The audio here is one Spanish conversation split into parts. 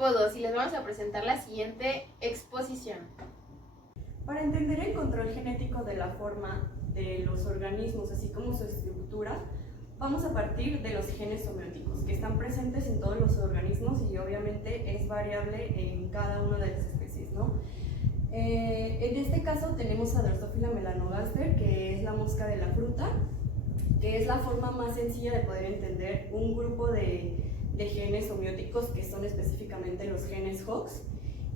tipo 2 y les vamos a presentar la siguiente exposición. Para entender el control genético de la forma de los organismos, así como su estructura, vamos a partir de los genes homeóticos, que están presentes en todos los organismos y obviamente es variable en cada una de las especies, ¿no? En este caso tenemos a Drosophila melanogaster, que es la mosca de la fruta, que es la forma más sencilla de poder entender un grupo de genes homeóticos, que son específicamente los genes Hox,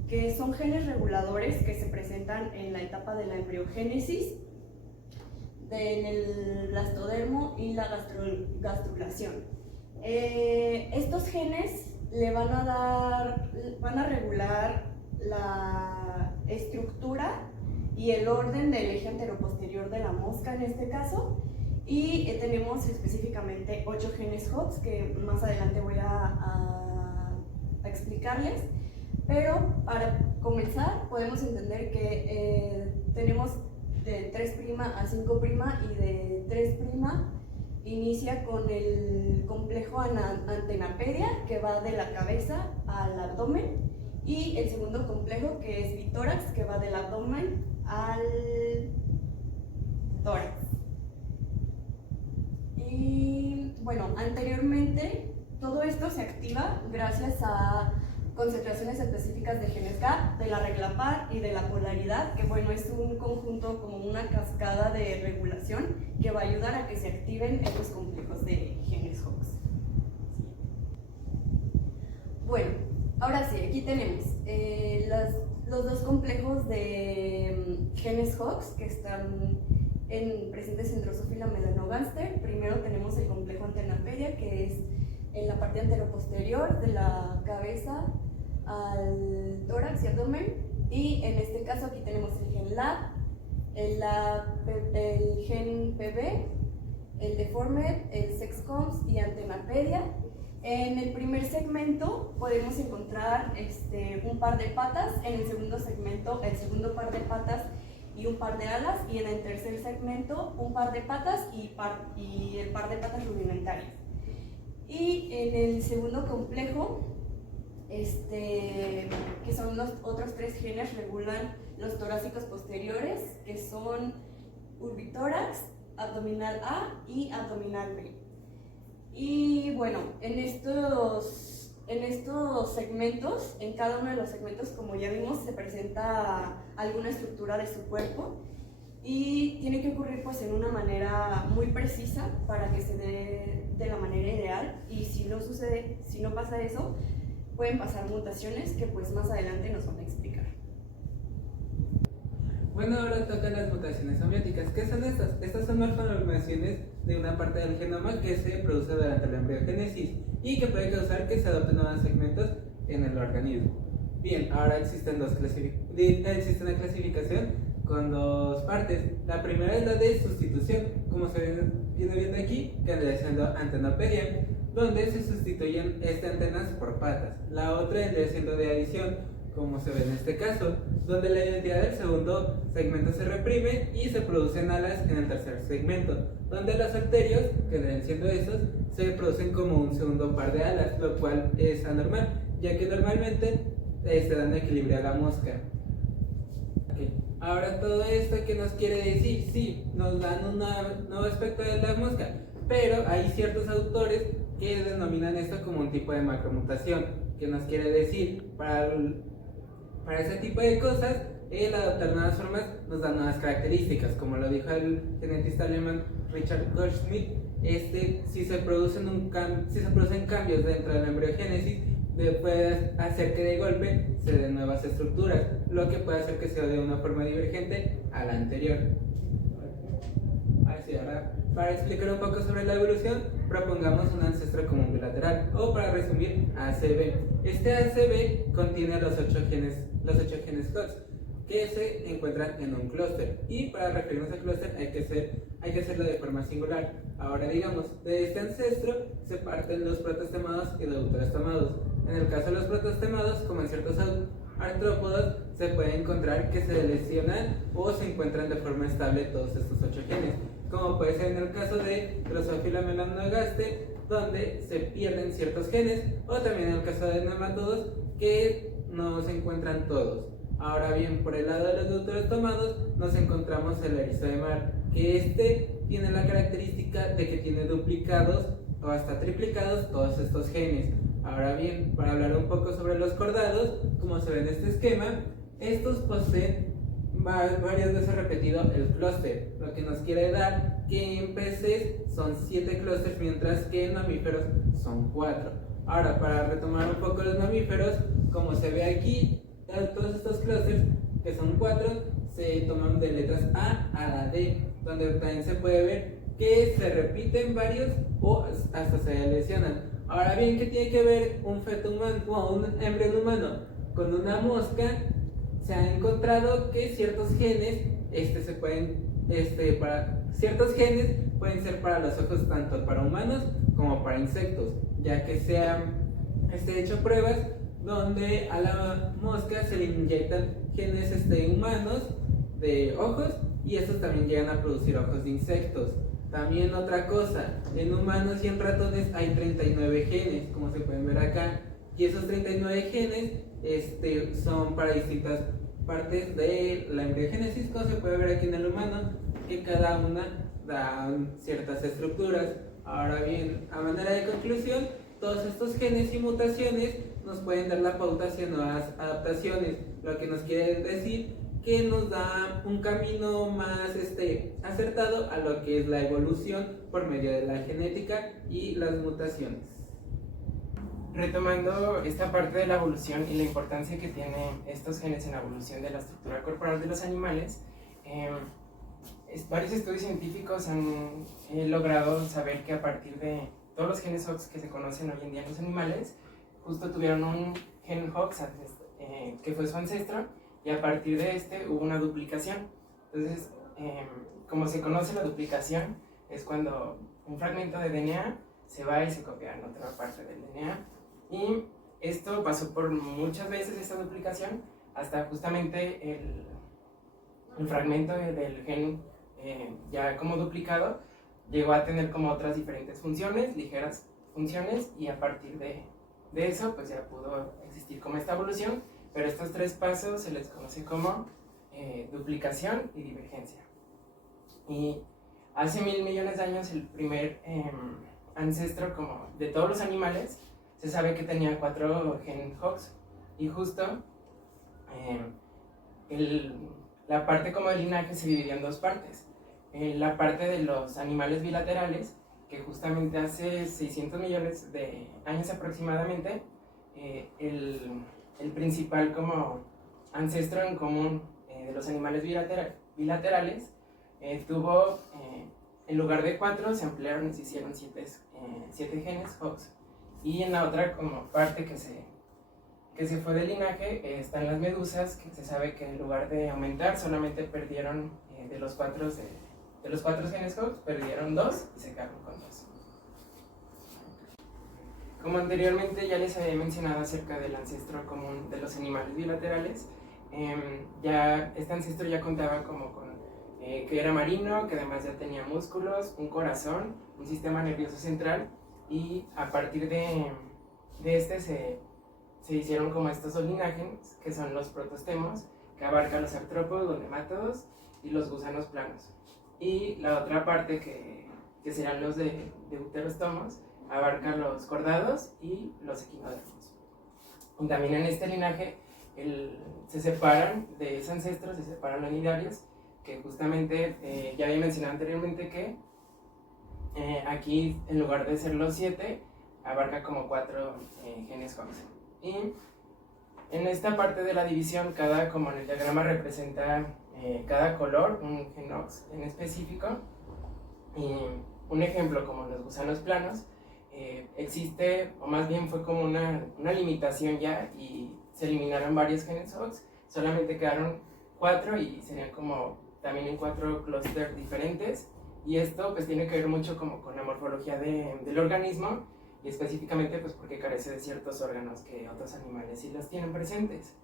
que son genes reguladores que se presentan en la etapa de la embriogénesis, en el blastodermo y la gastrulación. Estos genes van a regular la estructura y el orden del eje anteroposterior de la mosca en este caso, y tenemos específicamente 8 genes Hox que más adelante voy a explicarles, pero para comenzar podemos entender que tenemos de 3' a 5' y de 3' inicia con el complejo antenapedia, que va de la cabeza al abdomen, y el segundo complejo, que es bitórax, que va del abdomen al tórax. Y bueno, anteriormente todo esto se activa gracias a concentraciones específicas de genes GAP, de la regla par y de la polaridad, que bueno, es un conjunto como una cascada de regulación que va a ayudar a que se activen estos complejos de genes Hox. Bueno, ahora sí, aquí tenemos los dos complejos de genes Hox que están presentes en Drosophila melanogaster. Primero tenemos el complejo antenapedia, que es en la parte anteroposterior de la cabeza al tórax y abdomen, y en este caso aquí tenemos el gen LAB, el gen PB, el deformed, el sexcoms y antenapedia. En el primer segmento podemos encontrar un par de patas, en el segundo segmento el segundo par de patas y un par de alas, y en el tercer segmento un par de patas y el par de patas rudimentarias. Y en el segundo complejo, que son los otros 3 genes, regulan los torácicos posteriores, que son urbitórax, abdominal A y abdominal B. Y bueno, en estos segmentos, en cada uno de los segmentos, como ya vimos, se presenta alguna estructura de su cuerpo, y tiene que ocurrir pues en una manera muy precisa para que se dé de la manera ideal, y si no pasa eso, pueden pasar mutaciones que pues más adelante nos van a explicar. Bueno, ahora tocan las mutaciones homeóticas. ¿Qué son estas? Estas son malformaciones de una parte del genoma que se produce durante la embriogénesis y que puede causar que se adopten nuevos segmentos en el organismo. Bien, ahora existe una clasificación con 2 partes. La primera es la de sustitución, como se viene viendo aquí, que vendría siendo antenopedia, donde se sustituyen antenas por patas. La otra vendría siendo de adición, como se ve en este caso, donde la identidad del segundo segmento se reprime y se producen alas en el tercer segmento, donde los arterios, que deben siendo esos, se producen como un segundo par de alas, lo cual es anormal, ya que normalmente dan equilibrio a la mosca. Okay. Ahora, todo esto, ¿qué nos quiere decir? Sí, nos dan un nuevo aspecto de la mosca, pero hay ciertos autores que denominan esto como un tipo de macromutación. ¿Qué nos quiere decir? Para ese tipo de cosas, el adoptar nuevas formas nos da nuevas características, como lo dijo el genetista alemán Richard Goldschmidt. Si se producen cambios dentro de la embriogénesis, puede hacer que de golpe se den nuevas estructuras, lo que puede hacer que se dé una forma divergente a la anterior. Así, ahora, para explicar un poco sobre la evolución, propongamos un ancestro común bilateral, o para resumir, ACB. Este ACB contiene los 8 genes Hox, que se encuentran en un clúster, y para referirnos al clúster hay que hacerlo de forma singular. Ahora digamos, de este ancestro se parten los protostemados y deuterostemados. En el caso de los protostemados, como en ciertos artrópodos, se puede encontrar que se lesionan o se encuentran de forma estable todos estos 8 genes, como puede ser en el caso de Drosophila melanogaster, donde se pierden ciertos genes, o también en el caso de nematodos, que no se encuentran todos. Ahora bien, por el lado de los deuterostomados nos encontramos el erizo de mar, que tiene la característica de que tiene duplicados o hasta triplicados todos estos genes. Ahora bien, para hablar un poco sobre los cordados, como se ve en este esquema, estos poseen varias veces repetido el clúster, lo que nos quiere dar que en peces son 7 clústeres, mientras que en mamíferos son 4. Ahora, para retomar un poco los mamíferos, como se ve aquí, todos estos clústeres, que son 4, se toman de letras A a la D, donde también se puede ver que se repiten varios o hasta se lesionan. Ahora bien, ¿qué tiene que ver un feto humano o un embrión humano con una mosca? Se ha encontrado que ciertos genes ciertos genes pueden ser para los ojos tanto para humanos como para insectos, ya que se han hecho pruebas donde a la mosca se le inyectan genes humanos de ojos y estos también llegan a producir ojos de insectos. También otra cosa, en humanos y en ratones hay 39 genes, como se pueden ver acá, y esos 39 genes son para distintas partes de la embriogénesis, como se puede ver aquí en el humano, que cada una da ciertas estructuras. Ahora bien, a manera de conclusión, todos estos genes y mutaciones nos pueden dar la pauta hacia nuevas adaptaciones, lo que nos quiere decir que nos da un camino más acertado a lo que es la evolución por medio de la genética y las mutaciones. Retomando esta parte de la evolución y la importancia que tienen estos genes en la evolución de la estructura corporal de los animales, varios estudios científicos han logrado saber que a partir de todos los genes HOX que se conocen hoy en día en los animales, justo tuvieron un gen HOX que fue su ancestro, y a partir de hubo una duplicación. Entonces, como se conoce la duplicación, es cuando un fragmento de DNA se va y se copia en otra parte del DNA. Y esto pasó por muchas veces, esta duplicación, hasta justamente el fragmento del gen ya como duplicado llegó a tener como otras diferentes funciones, ligeras funciones, y a partir de eso pues ya pudo existir como esta evolución. Pero estos 3 pasos se les conoce como duplicación y divergencia. Y hace 1000 millones de años el primer ancestro como de todos los animales se sabe que tenía 4 genes HOX, y justo la parte como del linaje se dividió en 2 partes. La parte de los animales bilaterales, que justamente hace 600 millones de años aproximadamente, el principal como ancestro en común de los animales bilaterales tuvo, en lugar de 4, se ampliaron y se hicieron 7 genes HOX. Y en la otra como parte que se fue del linaje están las medusas, que se sabe que en lugar de aumentar solamente perdieron de los 4 genes HOX, perdieron 2 y se quedaron con 2. Como anteriormente ya les había mencionado acerca del ancestro común de los animales bilaterales, este ancestro ya contaba como con que era marino, que además ya tenía músculos, un corazón, un sistema nervioso central, y a partir de se hicieron como estos 2 linajes, que son los protostemos, que abarcan los artrópodos, los nemátodos y los gusanos planos. Y la otra parte que serán los deuterostomos, abarca los cordados y los equinodermos. Y también en este linaje se separan de ese ancestro, se separan los nidarios, que justamente ya había mencionado anteriormente que aquí en lugar de ser los 7, abarca como 4 genes HOX. Y en esta parte de la división, como en el diagrama representa cada color, un gen HOX en específico. Y un ejemplo como los gusanos planos, existe, o más bien fue como una limitación ya, y se eliminaron varios genes HOX, solamente quedaron 4 y serían como también en 4 clústeres diferentes, y esto pues tiene que ver mucho como con la morfología del organismo, y específicamente pues porque carece de ciertos órganos que otros animales sí los tienen presentes.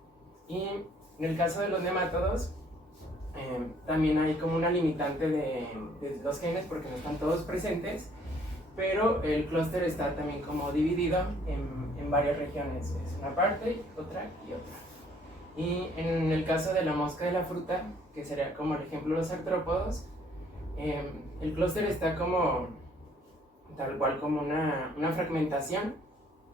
Y en el caso de los nemátodos, también hay como una limitante de los genes porque no están todos presentes, pero el clúster está también como dividido en varias regiones, es una parte, otra y otra. Y en el caso de la mosca de la fruta, que sería como el ejemplo de los artrópodos, el clúster está como tal cual como una fragmentación,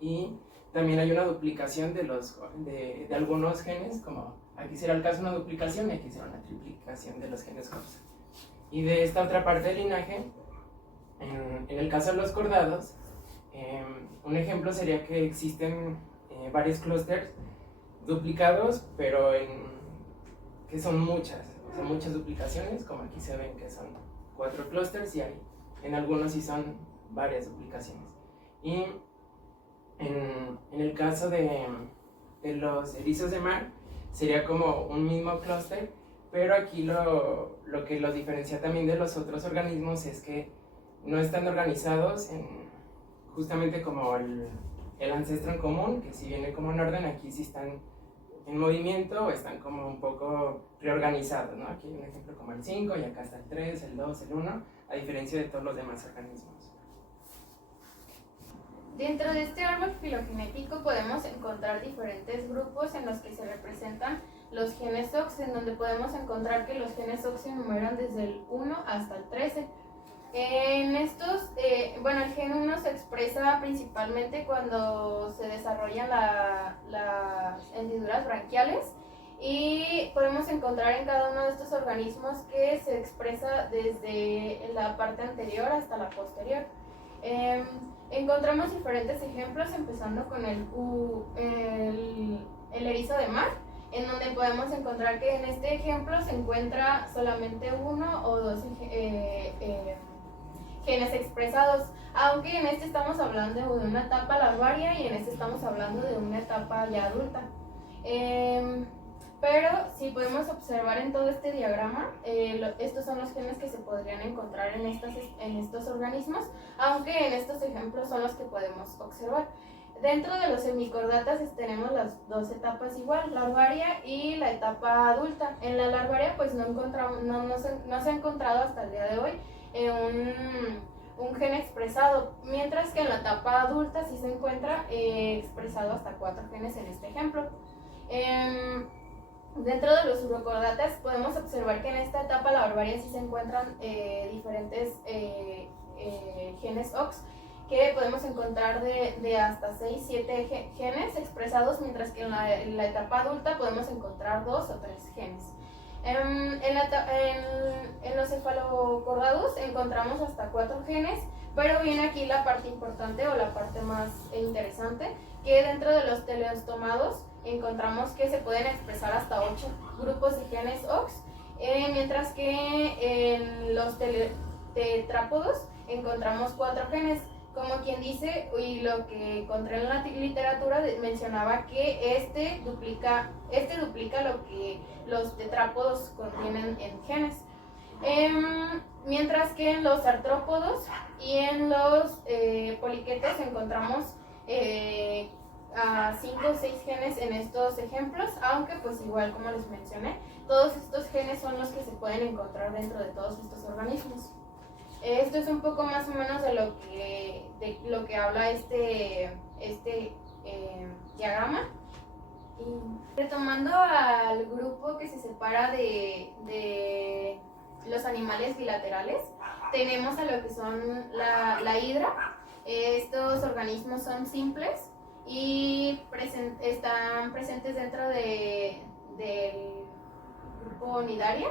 y también hay una duplicación de algunos genes, como aquí será el caso una duplicación y aquí será una triplicación de los genes Hox. Y de esta otra parte del linaje, en el caso de los cordados, un ejemplo sería que existen varios clústeres duplicados, pero que son muchas, o sea, muchas duplicaciones, como aquí se ven que son 4 clústeres, y en algunos sí son varias duplicaciones. Y en el caso de los erizos de mar, sería como un mismo clúster, pero aquí lo que los diferencia también de los otros organismos es que no están organizados justamente como el ancestro en común, que si viene como en orden, aquí sí están en movimiento o están como un poco reorganizados, ¿no? Aquí hay un ejemplo como el 5 y acá está el 3, el 2, el 1, a diferencia de todos los demás organismos. Dentro de este árbol filogenético podemos encontrar diferentes grupos en los que se representan los genes OX, en donde podemos encontrar que los genes OX se enumeran desde el 1 hasta el 13. En estos, el gen 1 se expresa principalmente cuando se desarrollan las hendiduras branquiales, y podemos encontrar en cada uno de estos organismos que se expresa desde la parte anterior hasta la posterior. Encontramos diferentes ejemplos, empezando con el erizo de mar, en donde podemos encontrar que en este ejemplo se encuentra solamente 1 o 2 genes expresados, aunque en este estamos hablando de una etapa larvaria y en este estamos hablando de una etapa ya adulta. Pero si podemos observar en todo este diagrama, estos son los genes que se podrían encontrar en estos organismos, aunque en estos ejemplos son los que podemos observar. Dentro de los hemicordatas tenemos las 2 etapas igual, larvaria y la etapa adulta. En la larvaria pues no se ha encontrado hasta el día de hoy un gen expresado, mientras que en la etapa adulta sí se encuentra expresado hasta 4 genes en este ejemplo. Dentro de los urocordatas podemos observar que en esta etapa larvaria sí se encuentran diferentes genes OX, que podemos encontrar de hasta 6-7 genes expresados, mientras que en la etapa adulta podemos encontrar 2 o 3 genes. En los cefalocordados encontramos hasta 4 genes, pero viene aquí la parte importante o la parte más interesante, que dentro de los teleostomados encontramos que se pueden expresar hasta 8 grupos de genes OX, mientras que en los tetrápodos encontramos 4 genes. Como quien dice, y lo que encontré en la literatura mencionaba que este duplica lo que los tetrápodos contienen en genes. Mientras que en los artrópodos y en los poliquetos encontramos a 5 o 6 genes en estos ejemplos, aunque pues igual como les mencioné, todos estos genes son los que se pueden encontrar dentro de todos estos organismos. Esto es un poco más o menos de lo que habla este diagrama. Y retomando al grupo que se separa de los animales bilaterales, tenemos a lo que son la hidra. Estos organismos son simples y están presentes dentro del grupo Cnidaria.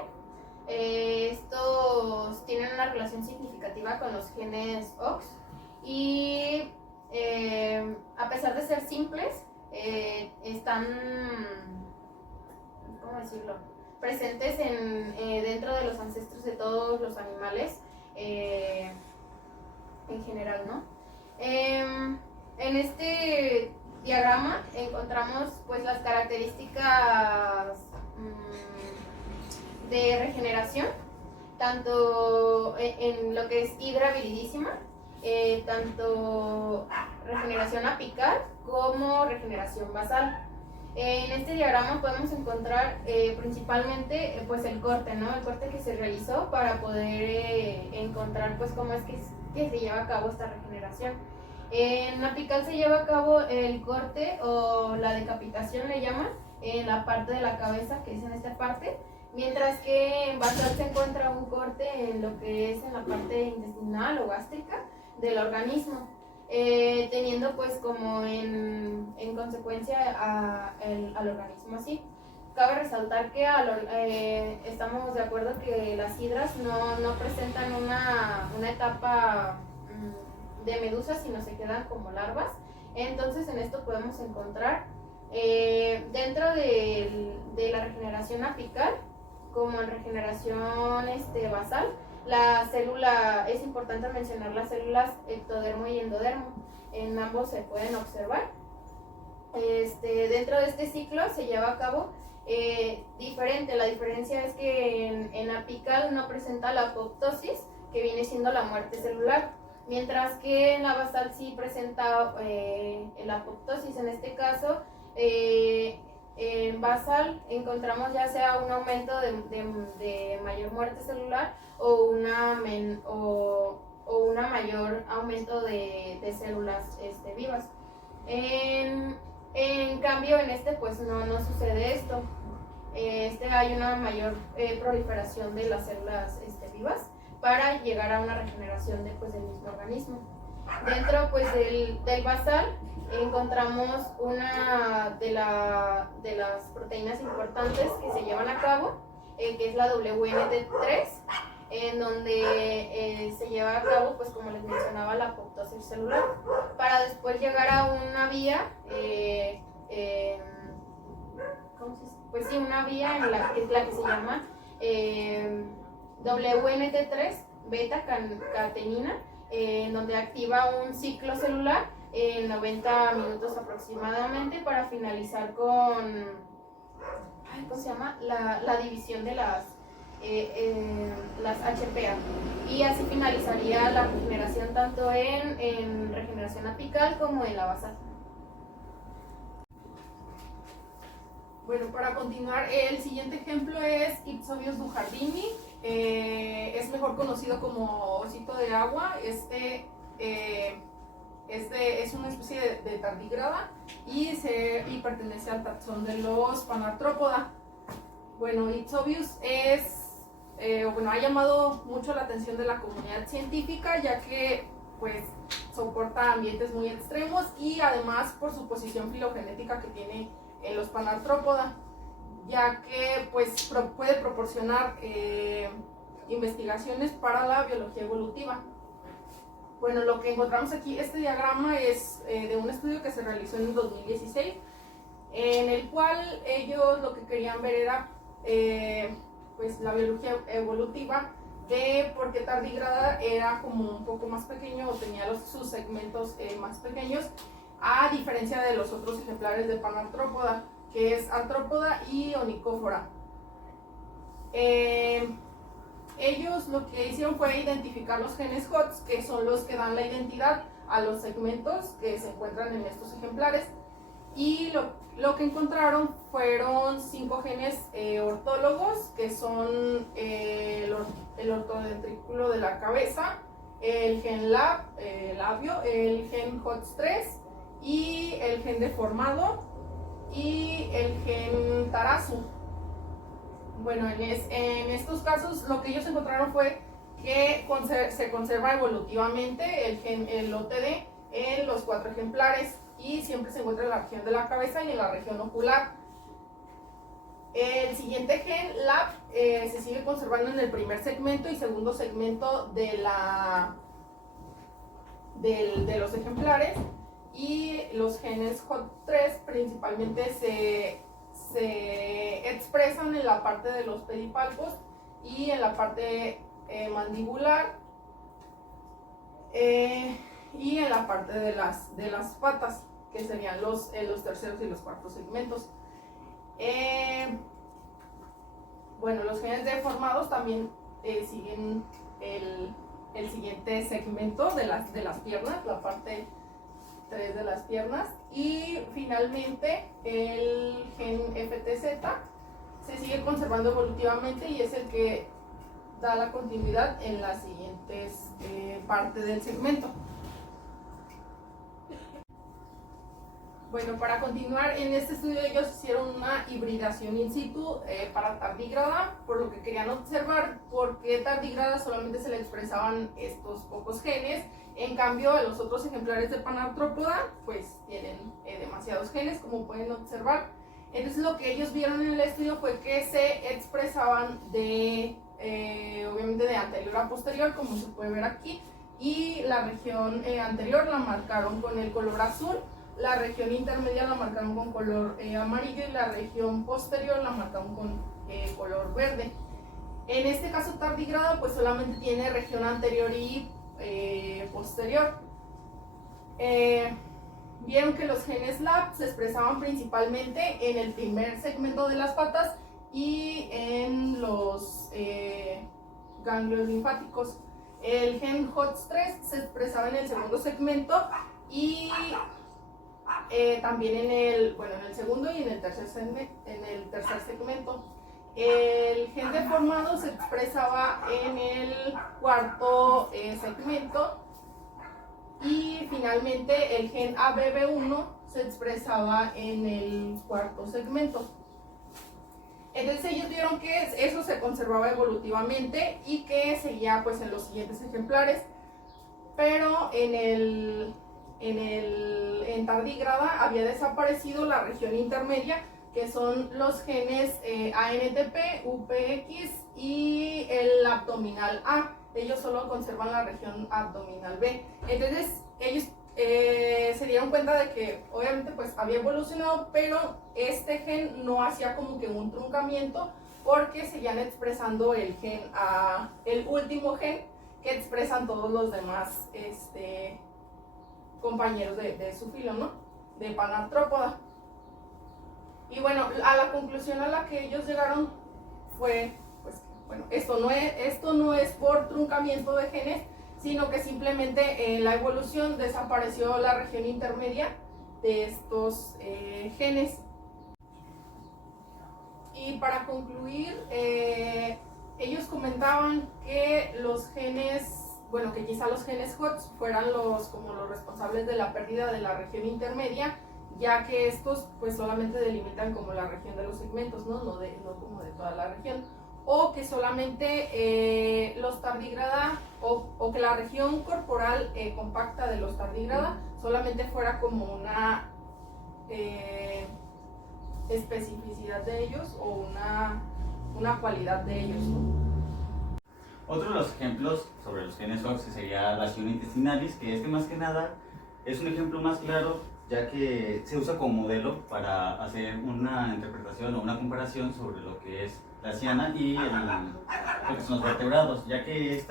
Estos tienen una relación significativa con los genes OX y a pesar de ser simples, están, ¿cómo decirlo?, presentes dentro de los ancestros de todos los animales en general, ¿no? En este diagrama encontramos pues las características de regeneración, tanto en lo que es hidra viridísima, tanto regeneración apical como regeneración basal. En este diagrama podemos encontrar principalmente pues el corte, ¿no? El corte que se realizó para poder encontrar pues cómo es que que se lleva a cabo esta regeneración. En apical se lleva a cabo el corte o la decapitación, le llaman, en la parte de la cabeza, que es en esta parte, mientras que en basal se encuentra un corte en lo que es en la parte intestinal o gástrica del organismo, teniendo pues como en consecuencia al organismo así. Cabe resaltar que estamos de acuerdo que las hidras no presentan una etapa de medusa, sino se quedan como larvas. Entonces en esto podemos encontrar dentro de la regeneración apical, como en regeneración basal, la célula, es importante mencionar las células ectodermo y endodermo, en ambos se pueden observar. Dentro de este ciclo se lleva a cabo diferente. La diferencia es que en apical no presenta la apoptosis, que viene siendo la muerte celular, mientras que en la basal sí presenta la apoptosis. En este caso, en basal encontramos ya sea un aumento de mayor muerte celular o una mayor aumento de células vivas. En cambio en pues no sucede esto. Hay una mayor proliferación de las células vivas para llegar a una regeneración del mismo organismo. Dentro pues del basal encontramos una de las proteínas importantes que se llevan a cabo, que es la WNT3, en donde se lleva a cabo, pues como les mencionaba, la apoptosis celular, para después llegar a una vía, pues sí, una vía en la que es la que se llama WNT3 beta-catenina, en donde activa un ciclo celular en 90 minutos aproximadamente para finalizar con ¿cómo se llama? La división de las HPA, y así finalizaría la regeneración tanto en regeneración apical como en la basal. Bueno, para continuar, el siguiente ejemplo es Ipsobius dujardini. Es mejor conocido como osito de agua. Este es una especie de tardígrada y pertenece al taxón de los Panartrópoda. Bueno, Ipsobius ha llamado mucho la atención de la comunidad científica, ya que pues soporta ambientes muy extremos y además por su posición filogenética que tiene en los Panartrópoda, ya que pues puede proporcionar investigaciones para la biología evolutiva. Bueno, lo que encontramos aquí, este diagrama es de un estudio que se realizó en 2016, en el cual ellos lo que querían ver era pues la biología evolutiva de por qué tardígrada era como un poco más pequeño o tenía sus segmentos más pequeños, a diferencia de los otros ejemplares de Panartrópoda, que es artrópoda y onicófora. Ellos lo que hicieron fue identificar los genes HOTS, que son los que dan la identidad a los segmentos que se encuentran en estos ejemplares, y lo que encontraron fueron 5 genes ortólogos, que son el ortodentrículo de la cabeza, el gen labio, el gen HOTS3 y el gen deformado y el gen tarazu. Bueno, en estos casos lo que ellos encontraron fue que se conserva evolutivamente el OTD en los 4 ejemplares y siempre se encuentra en la región de la cabeza y en la región ocular. El siguiente gen, LAP, se sigue conservando en el primer segmento y segundo segmento de los ejemplares, y los genes HOT3 principalmente se expresan en la parte de los pedipalpos y en la parte mandibular y en la parte de las patas, que serían los terceros y los cuartos segmentos. Bueno, los genes deformados también siguen el siguiente segmento de las piernas, la parte 3 de las piernas, y finalmente el gen FTZ se sigue conservando evolutivamente y es el que da la continuidad en las siguientes partes del segmento. Bueno, para continuar, en este estudio ellos hicieron una hibridación in situ para tardígrada, por lo que querían observar por qué tardígrada solamente se le expresaban estos pocos genes. En cambio, a los otros ejemplares de Panartrópoda, pues tienen demasiados genes, como pueden observar. Entonces lo que ellos vieron en el estudio fue que se expresaban obviamente de anterior a posterior, como se puede ver aquí, y la región anterior la marcaron con el color azul, la región intermedia la marcaron con color amarillo y la región posterior la marcaron con color verde. En este caso tardígrada pues solamente tiene región anterior y posterior. Vieron que los genes LAP se expresaban principalmente en el primer segmento de las patas y en los ganglios linfáticos. El gen HOTS3 se expresaba en el segundo segmento y también en el segundo y en el tercer segmento. El gen deformado se expresaba en el cuarto segmento. Y finalmente el gen ABB1 se expresaba en el cuarto segmento. Entonces ellos vieron que eso se conservaba evolutivamente y que seguía pues en los siguientes ejemplares, pero en tardígrada había desaparecido la región intermedia, que son los genes ANTP, UPX y el abdominal A. Ellos solo conservan la región abdominal B. Entonces ellos se dieron cuenta de que obviamente pues había evolucionado, pero este gen no hacía como que un truncamiento, porque seguían expresando el último gen que expresan todos los demás compañeros de su filo, ¿no? De Panartrópoda. Y bueno, a la conclusión a la que ellos llegaron fue, pues, bueno, esto no es por truncamiento de genes, sino que simplemente en la evolución desapareció la región intermedia de estos genes. Y para concluir, ellos comentaban que los genes, bueno, que quizá los genes HOTS fueran como los responsables de la pérdida de la región intermedia, ya que estos pues solamente delimitan como la región de los segmentos, no como de toda la región, o que solamente los tardígrada o que la región corporal compacta de los tardígrada solamente fuera como una especificidad de ellos o una cualidad de ellos, ¿no? Otro de los ejemplos sobre los genes HOX sería la Shiona intestinalis, que más que nada es un ejemplo más claro, ya que se usa como modelo para hacer una interpretación o una comparación sobre lo que es la ciana y lo que son los vertebrados, ya que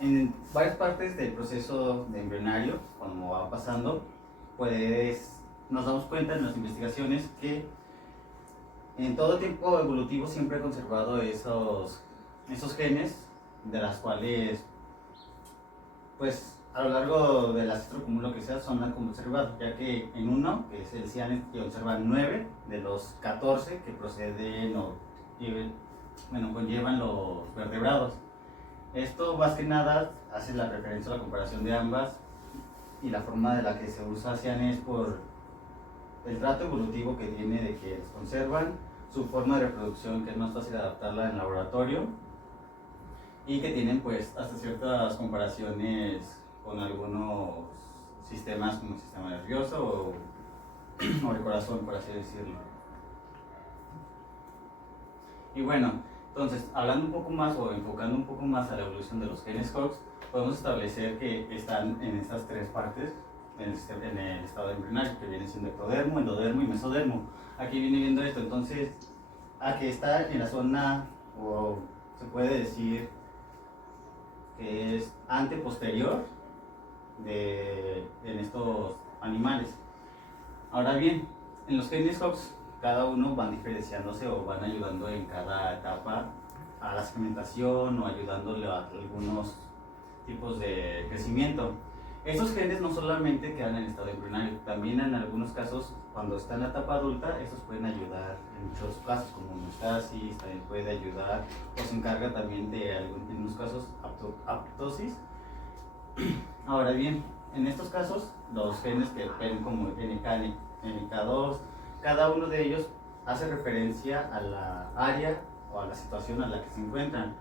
en varias partes del proceso de embrionario, cuando va pasando, pues nos damos cuenta en las investigaciones que en todo tiempo evolutivo siempre he conservado esos genes, de las cuales pues a lo largo del ancestro común, lo que sea, son conservados, ya que en uno, que es el cian, que conservan 9 de los 14 que proceden o conllevan los vertebrados. Esto más que nada hace la referencia a la comparación de ambas, y la forma de la que se usa cian es por el trato evolutivo que tiene, de que los conservan, su forma de reproducción, que es más fácil adaptarla en laboratorio, y que tienen pues hasta ciertas comparaciones con algunos sistemas como el sistema nervioso o el corazón, por así decirlo. Y bueno, entonces, hablando un poco más o enfocando un poco más a la evolución de los genes HOX, podemos establecer que están en estas tres partes en el estado embrionario, que viene siendo ectodermo, endodermo y mesodermo. Aquí viene viendo esto, entonces, a que está en la zona, o se puede decir que es ante-posterior en estos animales. Ahora bien, en los genes HOX, cada uno van diferenciándose o van ayudando en cada etapa a la segmentación o ayudándole a algunos tipos de crecimiento. Estos genes no solamente quedan en estado embrionario, también en algunos casos, cuando está en la etapa adulta, estos pueden ayudar en muchos casos, como homeostasis, también puede ayudar, o se encarga también de, en algunos casos, apoptosis. Ahora bien, en estos casos, los genes que ven como NK, NK2, cada uno de ellos hace referencia a la área o a la situación a la que se encuentran.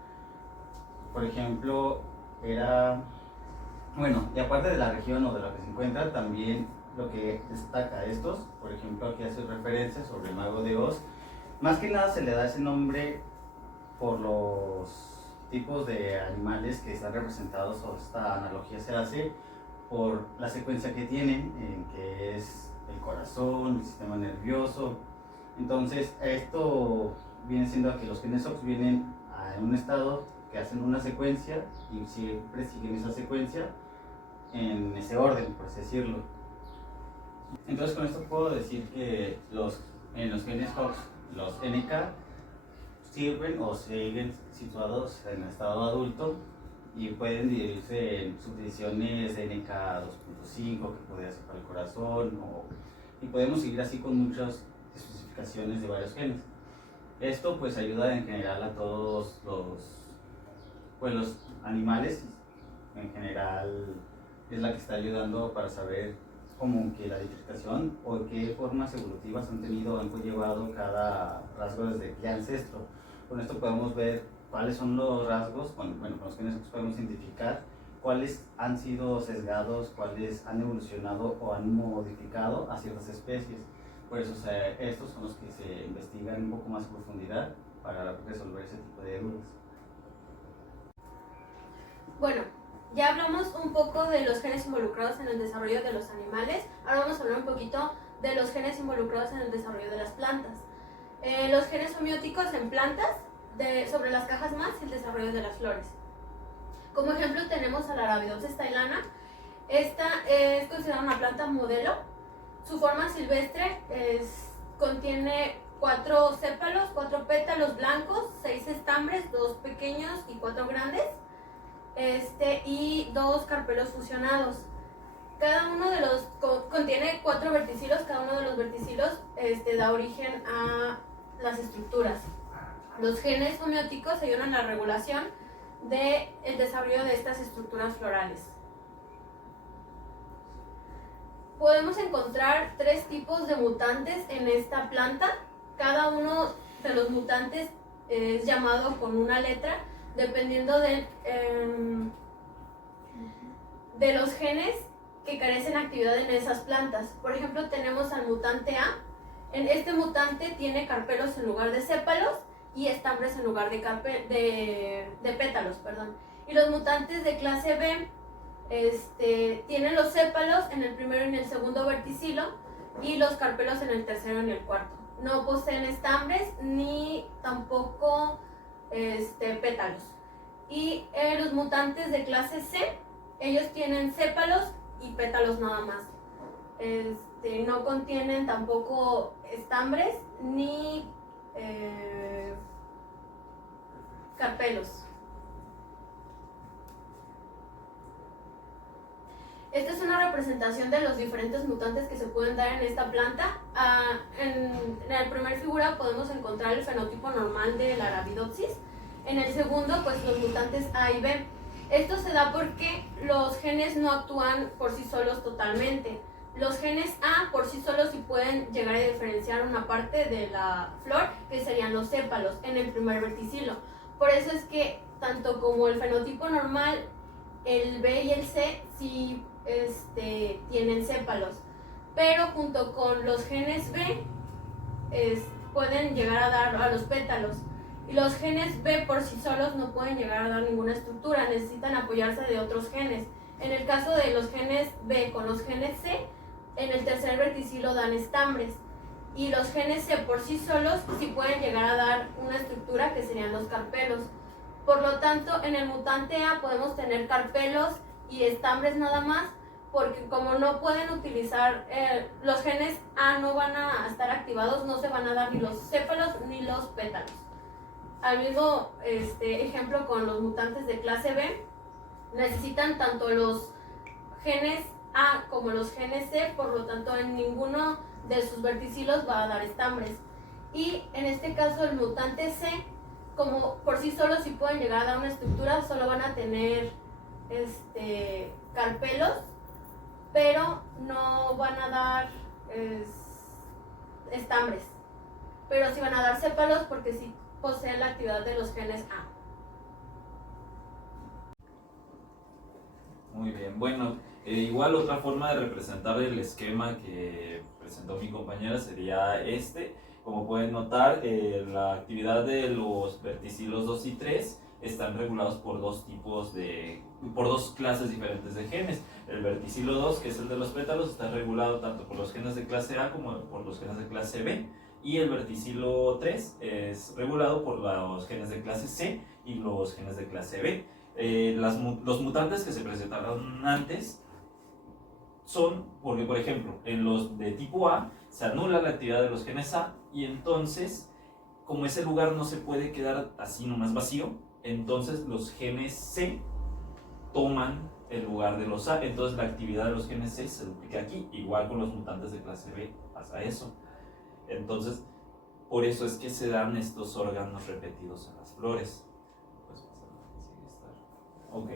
Por ejemplo, y aparte de la región o de la que se encuentra, también lo que destaca estos, por ejemplo, aquí hace referencia sobre el mago de Oz. Más que nada se le da ese nombre por los tipos de animales que están representados, o esta analogía se hace por la secuencia que tienen, que es el corazón, el sistema nervioso. Entonces, esto viene siendo que los genes OX vienen en un estado que hacen una secuencia y siempre siguen esa secuencia en ese orden, por así decirlo. Entonces, con esto puedo decir que en los genes HOX, los NK sirven o siguen situados en estado adulto y pueden dividirse en subdivisiones de NK 2.5, que podría ser para el corazón, y podemos seguir así con muchas especificaciones de varios genes. Esto pues ayuda en general a todos los animales, en general es la que está ayudando para saber como que la diferenciación o qué formas evolutivas han conllevado cada rasgo desde qué ancestro. Con esto podemos ver cuáles son los rasgos, con los genes podemos identificar cuáles han sido sesgados, cuáles han evolucionado o han modificado a ciertas especies. Por eso estos son los que se investigan un poco más en profundidad para resolver ese tipo de dudas. Bueno, ya hablamos un poco de los genes involucrados en el desarrollo de los animales. Ahora vamos a hablar un poquito de los genes involucrados en el desarrollo de las plantas. Los genes homeóticos en plantas, sobre las cajas más y el desarrollo de las flores. Como ejemplo tenemos a la Arabidopsis thailandana. Esta es considerada una planta modelo. Su forma silvestre contiene 4 sépalos, 4 pétalos blancos, 6 estambres, 2 pequeños y 4 grandes, y 2 carpelos fusionados. Cada uno de los contiene 4 verticilos, cada uno de los verticilos da origen a las estructuras. Los genes homeóticos ayudan a la regulación del desarrollo de estas estructuras florales. Podemos encontrar 3 tipos de mutantes en esta planta. Cada uno de los mutantes es llamado con una letra dependiendo de los genes que carecen actividad en esas plantas. Por ejemplo, tenemos al mutante A. Este mutante tiene carpelos en lugar de sépalos y estambres en lugar de pétalos, perdón. Y los mutantes de clase B tienen los sépalos en el primero y en el segundo verticilo y los carpelos en el tercero y en el cuarto. No poseen estambres ni tampoco pétalos. Y los mutantes de clase C, ellos tienen sépalos y pétalos nada más. No contienen tampoco estambres ni carpelos. Esta es una representación de los diferentes mutantes que se pueden dar en esta planta. En la primera figura podemos encontrar el fenotipo normal de la Arabidopsis. En el segundo, pues los mutantes A y B. Esto se da porque los genes no actúan por sí solos totalmente. Los genes A por sí solos sí pueden llegar a diferenciar una parte de la flor, que serían los sépalos, en el primer verticilo. Por eso es que tanto como el fenotipo normal, el B y el C sí tienen sépalos, pero junto con los genes B pueden llegar a dar a los pétalos. Y los genes B por sí solos no pueden llegar a dar ninguna estructura, necesitan apoyarse de otros genes. En el caso de los genes B con los genes C, en el tercer verticilo dan estambres. Y los genes C por sí solos sí pueden llegar a dar una estructura que serían los carpelos. Por lo tanto, en el mutante A podemos tener carpelos y estambres nada más, porque como no pueden utilizar, los genes A no van a estar activados, no se van a dar ni los sépalos ni los pétalos. Al mismo ejemplo con los mutantes de clase B, necesitan tanto los genes A como los genes C, por lo tanto en ninguno de sus verticilos va a dar estambres. Y en este caso el mutante C, como por sí solos sí pueden llegar a dar una estructura, solo van a tener carpelos, pero no van a dar estambres, pero sí van a dar sépalos porque sí poseen la actividad de los genes A. Muy bien, bueno, igual otra forma de representar el esquema que presentó mi compañera sería este. Como pueden notar, la actividad de los verticilos 2 y 3 están regulados por por dos clases diferentes de genes. El verticilo 2, que es el de los pétalos, está regulado tanto por los genes de clase A como por los genes de clase B. Y el verticilo 3 es regulado por los genes de clase C y los genes de clase B. Los mutantes que se presentaron antes son porque, por ejemplo, en los de tipo A se anula la actividad de los genes A y entonces, como ese lugar no se puede quedar así nomás vacío, entonces los genes C toman el lugar de los A, entonces la actividad de los genes C se duplica aquí, igual con los mutantes de clase B pasa eso. Entonces, por eso es que se dan estos órganos repetidos en las flores. Pues ok.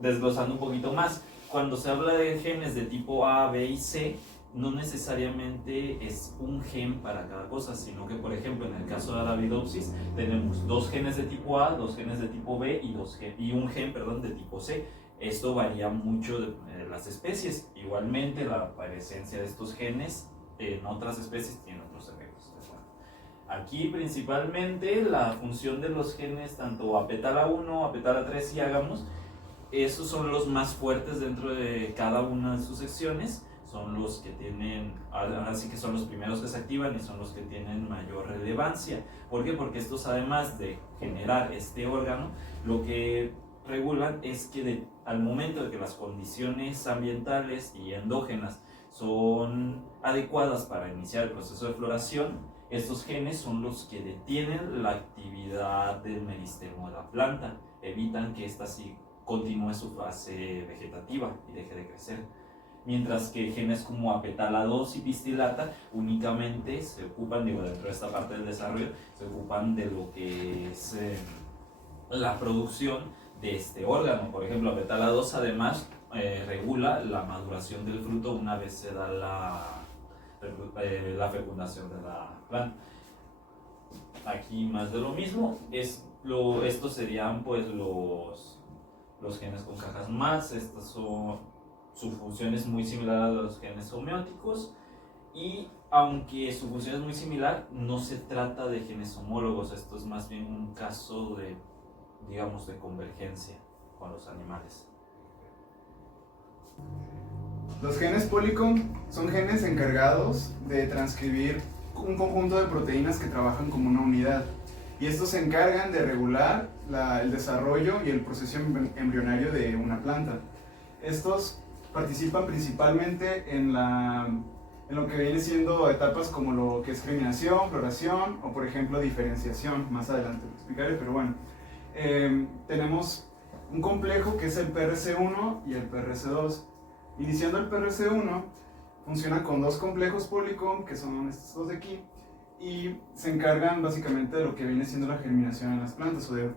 Desglosando un poquito más, cuando se habla de genes de tipo A, B y C, no necesariamente es un gen para cada cosa, sino que, por ejemplo, en el caso de Arabidopsis tenemos 2 genes de tipo A, 2 genes de tipo B y un gen de tipo C. Esto varía mucho de las especies. Igualmente, la presencia de estos genes en otras especies tiene otros efectos. Aquí, principalmente, la función de los genes, tanto apetala 1, apetala 3 y ágamos, esos son los más fuertes dentro de cada una de sus secciones. Son los que tienen, así que son los primeros que se activan y son los que tienen mayor relevancia. ¿Por qué? Porque estos, además de generar este órgano, lo que regulan es que al momento de que las condiciones ambientales y endógenas son adecuadas para iniciar el proceso de floración, estos genes son los que detienen la actividad del meristemo de la planta, evitan que ésta sí continúe su fase vegetativa y deje de crecer. Mientras que genes como apetala 2 y pistilata únicamente se ocupan, dentro de esta parte del desarrollo, se ocupan de lo que es la producción de este órgano. Por ejemplo, apetala 2 además regula la maduración del fruto una vez se da la fecundación de la planta. Aquí más de lo mismo, estos serían pues los genes con cajas más. Su función es muy similar a los genes homeóticos y aunque su función es muy similar, no se trata de genes homólogos. Esto es más bien un caso de, digamos, de convergencia con los animales. Los genes Polycomb son genes encargados de transcribir un conjunto de proteínas que trabajan como una unidad, y estos se encargan de regular el desarrollo y el proceso embrionario de una planta. Estos participan principalmente en lo que viene siendo etapas como lo que es germinación, floración o, por ejemplo, diferenciación. Más adelante lo explicaré, pero bueno. Tenemos un complejo que es el PRC1 y el PRC2. Iniciando el PRC1, funciona con 2 complejos Polycomb, que son estos 2 de aquí, y se encargan básicamente de lo que viene siendo la germinación en las plantas, o de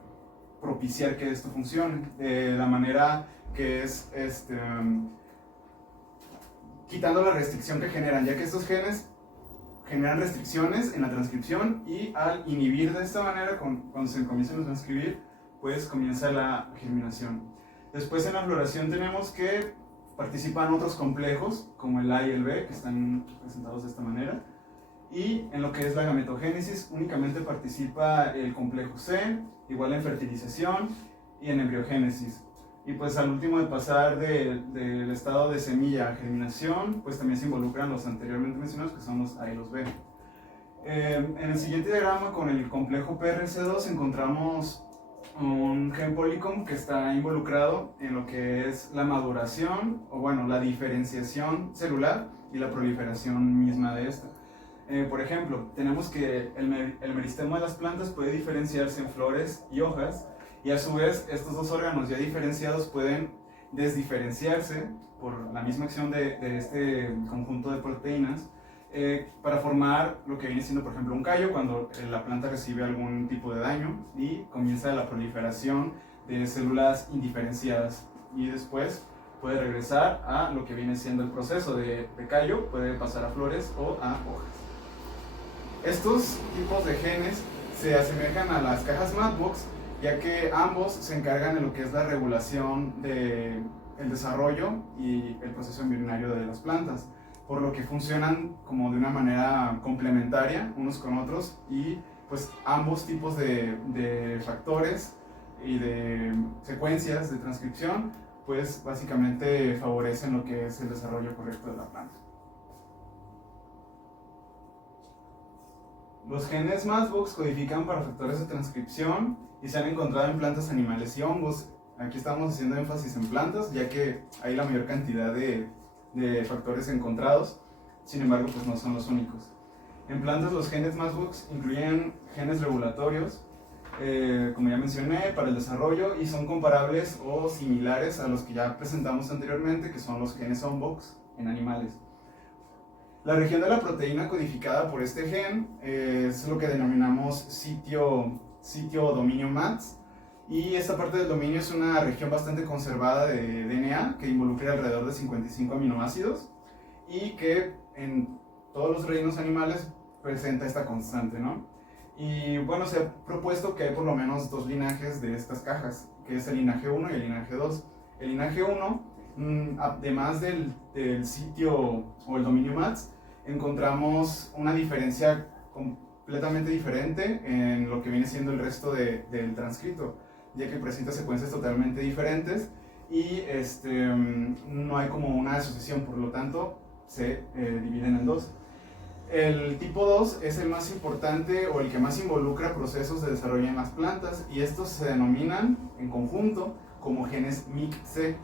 propiciar que esto funcione de la manera que es quitando la restricción que generan, ya que estos genes generan restricciones en la transcripción, y al inhibir de esta manera, cuando se comienzan a transcribir, pues comienza la germinación. Después en la floración tenemos que participan otros complejos como el A y el B, que están representados de esta manera, y en lo que es la gametogénesis únicamente participa el complejo C, igual en fertilización y en embriogénesis. Y pues al último de pasar del estado de semilla a germinación, pues también se involucran los anteriormente mencionados, que son los A y los B. En el siguiente diagrama, con el complejo PRC2, encontramos un gen Polycomb que está involucrado en lo que es la maduración, o bueno, la diferenciación celular y la proliferación misma de esta. Por ejemplo, tenemos que el meristemo de las plantas puede diferenciarse en flores y hojas, y a su vez estos 2 órganos ya diferenciados pueden desdiferenciarse por la misma acción de este conjunto de proteínas para formar lo que viene siendo, por ejemplo, un callo cuando la planta recibe algún tipo de daño y comienza la proliferación de células indiferenciadas y después puede regresar a lo que viene siendo el proceso de callo, puede pasar a flores o a hojas. Estos tipos de genes se asemejan a las cajas Matchbox, ya que ambos se encargan de lo que es la regulación del desarrollo y el proceso embrionario de las plantas, por lo que funcionan como de una manera complementaria unos con otros y pues ambos tipos de factores y de secuencias de transcripción pues básicamente favorecen lo que es el desarrollo correcto de la planta. Los genes Matchbox codifican para factores de transcripción y se han encontrado en plantas, animales y hongos. Aquí estamos haciendo énfasis en plantas, ya que hay la mayor cantidad de factores encontrados, sin embargo, pues no son los únicos. En plantas, los genes Matchbox incluyen genes regulatorios, como ya mencioné, para el desarrollo y son comparables o similares a los que ya presentamos anteriormente, que son los genes ONBOX en animales. La región de la proteína codificada por este gen es lo que denominamos sitio dominio MATS, y esta parte del dominio es una región bastante conservada de DNA que involucra alrededor de 55 aminoácidos y que en todos los reinos animales presenta esta constante, ¿no? Y bueno, se ha propuesto que hay por lo menos dos linajes de estas cajas, que es el linaje 1 y el linaje 2. El linaje 1, además del sitio o el dominio MATS, encontramos una diferencia completamente diferente en lo que viene siendo el resto del transcrito, ya que presenta secuencias totalmente diferentes y no hay como una asociación, por lo tanto se dividen en dos. El tipo 2 es el más importante o el que más involucra procesos de desarrollo en las plantas y estos se denominan en conjunto como genes MIC-C.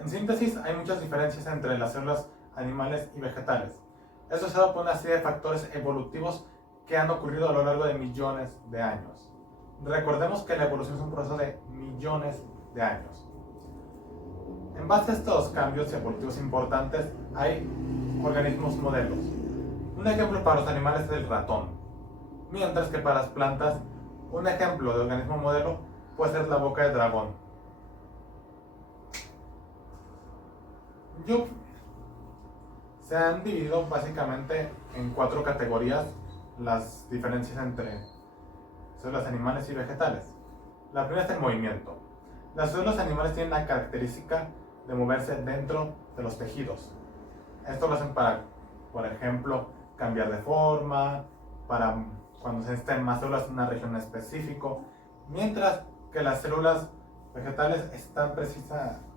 En síntesis, hay muchas diferencias entre las células animales y vegetales. Esto se da por una serie de factores evolutivos que han ocurrido a lo largo de millones de años. Recordemos que la evolución es un proceso de millones de años. En base a estos cambios evolutivos importantes, hay organismos modelos. Un ejemplo para los animales es el ratón, mientras que para las plantas, un ejemplo de organismo modelo puede ser la boca de dragón. Se han dividido básicamente en 4 categorías las diferencias entre células animales y vegetales. La primera es el movimiento. Las células animales tienen la característica de moverse dentro de los tejidos. Esto lo hacen para, por ejemplo, cambiar de forma, para cuando se necesitan más células en una región en específico, mientras que las células vegetales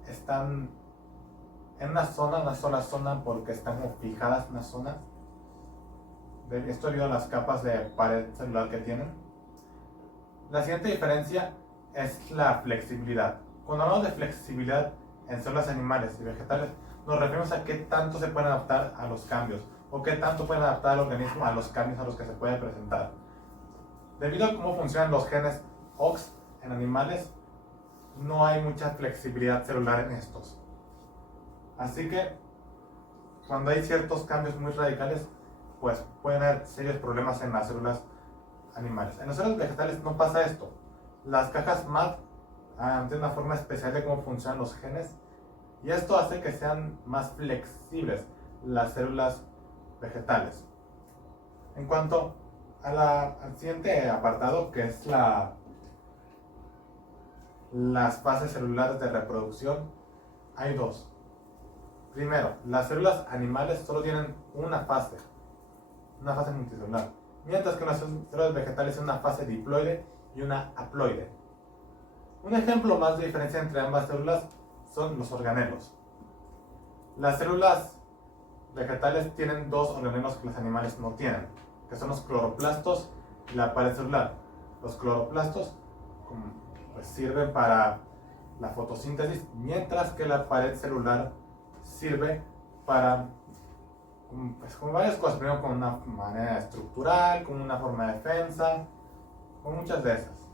están en una sola zona porque están como fijadas en una zona. Esto debido a las capas de pared celular que tienen. La siguiente diferencia es la flexibilidad. Cuando hablamos de flexibilidad en células animales y vegetales, nos referimos a qué tanto se pueden adaptar a los cambios o qué tanto pueden adaptar al organismo a los cambios a los que se puede presentar. Debido a cómo funcionan los genes OX en animales, no hay mucha flexibilidad celular en estos. Así que cuando hay ciertos cambios muy radicales, pues pueden haber serios problemas en las células animales. En las células vegetales no pasa esto. Las cajas MAT tienen una forma especial de cómo funcionan los genes y esto hace que sean más flexibles las células vegetales. En cuanto al siguiente apartado, que es las fases celulares de reproducción, hay dos. Primero, las células animales solo tienen una fase multicelular, mientras que las células vegetales tienen una fase diploide y una haploide. Un ejemplo más de diferencia entre ambas células son los organelos. Las células vegetales tienen dos organelos que los animales no tienen, que son los cloroplastos y la pared celular. Los cloroplastos pues, sirven para la fotosíntesis, mientras que la pared celular sirve para con varias cosas, primero con una manera estructural, con una forma de defensa, con muchas de esas.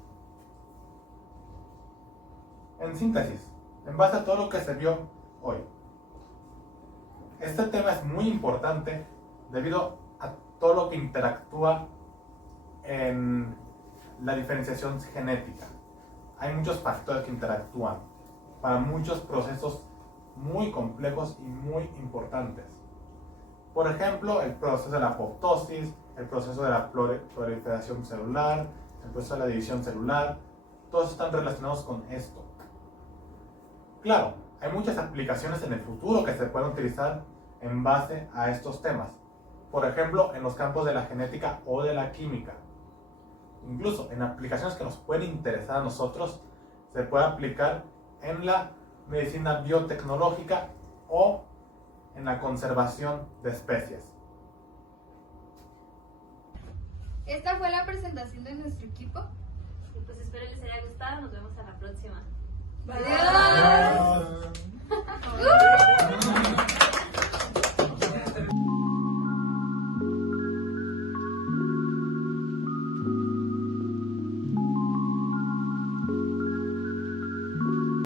En síntesis, en base a todo lo que se vio hoy. Este tema es muy importante debido a todo lo que interactúa en la diferenciación genética. Hay muchos factores que interactúan para muchos procesos muy complejos y muy importantes. Por ejemplo, el proceso de la apoptosis, el proceso de la proliferación celular, el proceso de la división celular, todos están relacionados con esto. Claro, hay muchas aplicaciones en el futuro que se pueden utilizar en base a estos temas. Por ejemplo, en los campos de la genética o de la química. Incluso en aplicaciones que nos pueden interesar a nosotros, se puede aplicar en la medicina biotecnológica o en la conservación de especies. Esta fue la presentación de nuestro equipo. Pues espero les haya gustado. Nos vemos a la próxima. ¡Adiós!